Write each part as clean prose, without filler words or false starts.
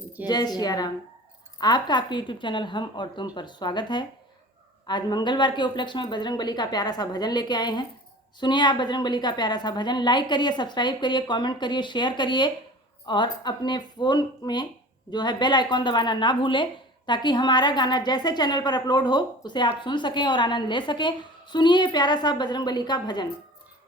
जय सिया राम। आपका आपके यूट्यूब चैनल हम और तुम पर स्वागत है। आज मंगलवार के उपलक्ष्य में बजरंगबली का प्यारा सा भजन लेके आए हैं। सुनिए आप बजरंगबली का प्यारा सा भजन। लाइक करिए, सब्सक्राइब करिए, कमेंट करिए, शेयर करिए और अपने फ़ोन में जो है बेल आइकॉन दबाना ना भूलें, ताकि हमारा गाना जैसे चैनल पर अपलोड हो उसे आप सुन सकें और आनंद ले सकें। सुनिए प्यारा सा बजरंगबली का भजन।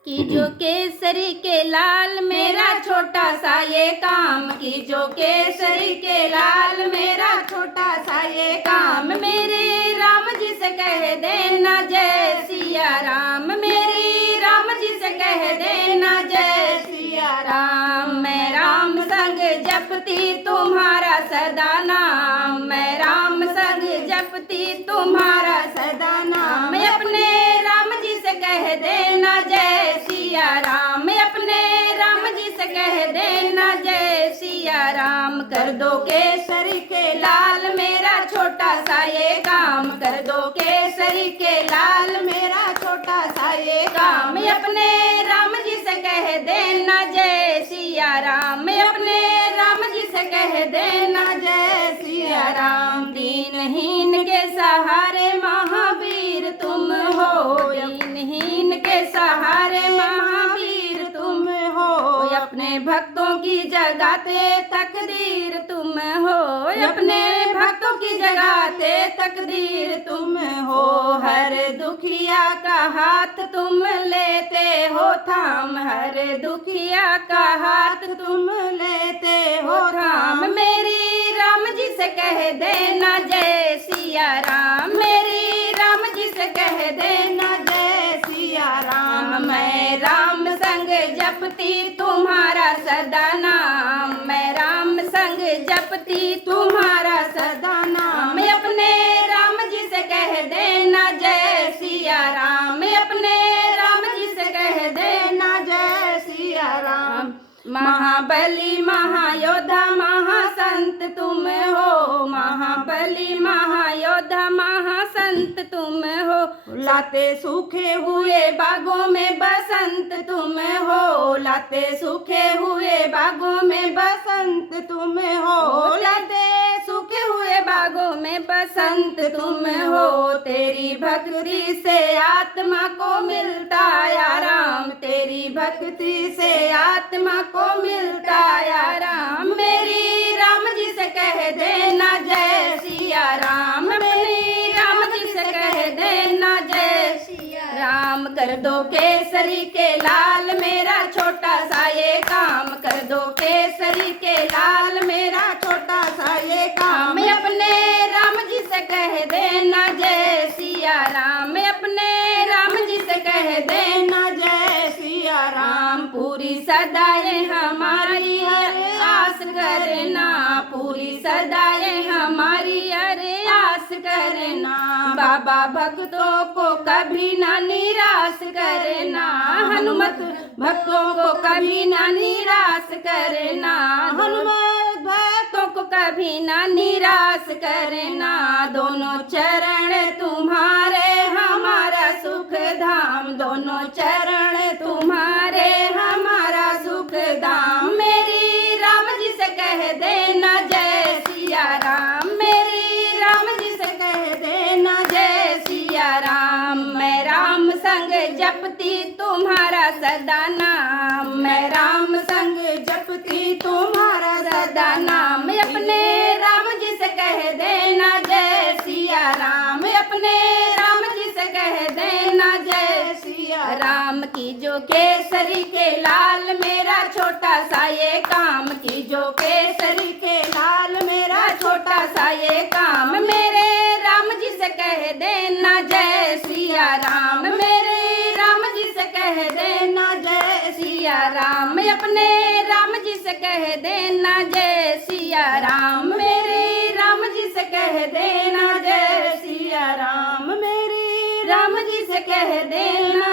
कि जो केसरी के लाल मेरा छोटा सा ये काम, कि जो केसरी के लाल मेरा छोटा सा ये काम, मेरे राम जी से कह देना जय सिया राम, मेरी राम जी से कह देना जय सिया राम। मैं राम संग जपती तुम्हारा सदा नाम, मैं राम संग जपती तुम्हारा सदा नाम। मैं अपने राम जी से कह देना जय सिया राम, अपने राम जी से कह देना जय सिया राम। कर दो केसरी के लाल मेरा छोटा सा ये काम, कर दो केसरी के लाल मेरा छोटा सा ये काम। अपने राम जी से कह देना जय सिया राम, अपने राम जी से कह देना जय सिया राम। दीनहीन के सहारे महावीर तुम हो, दीनहीन के सहारे महावीर तुम हो। अपने भक्तों की जगाते तकदीर तुम हो, अपने भक्तों की जगाते तकदीर तुम हो। हर दुखिया का हाथ तुम लेते हो थाम, हर दुखिया का हाथ तुम लेते हो थाम। मेरी राम जी से कह देना जय सिया राम, मेरी राम जी से कह देना जय सिया राम। मैं राम संग जपती तुम्हारा सदा नाम, मैं राम संग जपती तुम्हारा सदा नाम। मैं अपने राम जी से कह देना जय सिया राम, मैं अपने राम जी से कह देना जय सिया राम। महाबली महायोद्धा महासंत तुम हो, महाबली महायोद्धा महासंत तुम हो। लाते सूखे हुए बागों में बसंत तुम हो, लाते सूखे हुए बागों में बसंत तुम हो। लाते सूखे हुए बागों में बसंत तुम हो। तेरी भक्ति से आत्मा को मिलता आराम, तेरी भक्ति से आत्मा को मिलता आराम। मेरी राम जी से कह देना जय सिया राम, मेरी राम जी से कह देना जय सिया राम। कर दो केसरी के लाल मेरा छोटा सा ये काम, कर दो केसरी के लाल मेरा छोटा सा ये काम। मैं अपने राम जी से कह देना जय सिया राम, मैं अपने राम जी से कह देना जय सिया राम। पूरी सदाएं हमारी हर आस करना, पूरी सदाएं हमारी अरे आस करना। बाबा भक्तों को कभी ना निराश करना, हनुमत भक्तों को कभी ना निराश करना, हनुमत भक्तों को कभी ना निराश करना। दोनों चरण तुम्हारे हमारा सुख धाम, दोनों चरण तुम्हारे हमारा सुख धाम। मेरी राम जी से कह देना जय सिया राम, मेरी राम जी से कह देना जय सिया राम। मैं राम संग जपती तुम्हारा सदा नाम, मैं राम संग जपती तुम्हारा सदा नाम। अपने राम जी से कह देना जय सिया राम, अपने राम जी से कह देना जय सिया राम। की जो केसरी के लाल मेरा छोटा सा ये काम, की जो केसरी के लाल मेरा छोटा सा ये काम। मेरे राम जी से कह देना जय सिया राम, मेरे राम जी से कह देना जय सिया राम। अपने राम जी से कह देना जय सिया राम, मेरे राम जी से कह देना जय सिया राम, मेरे राम जी से कह देना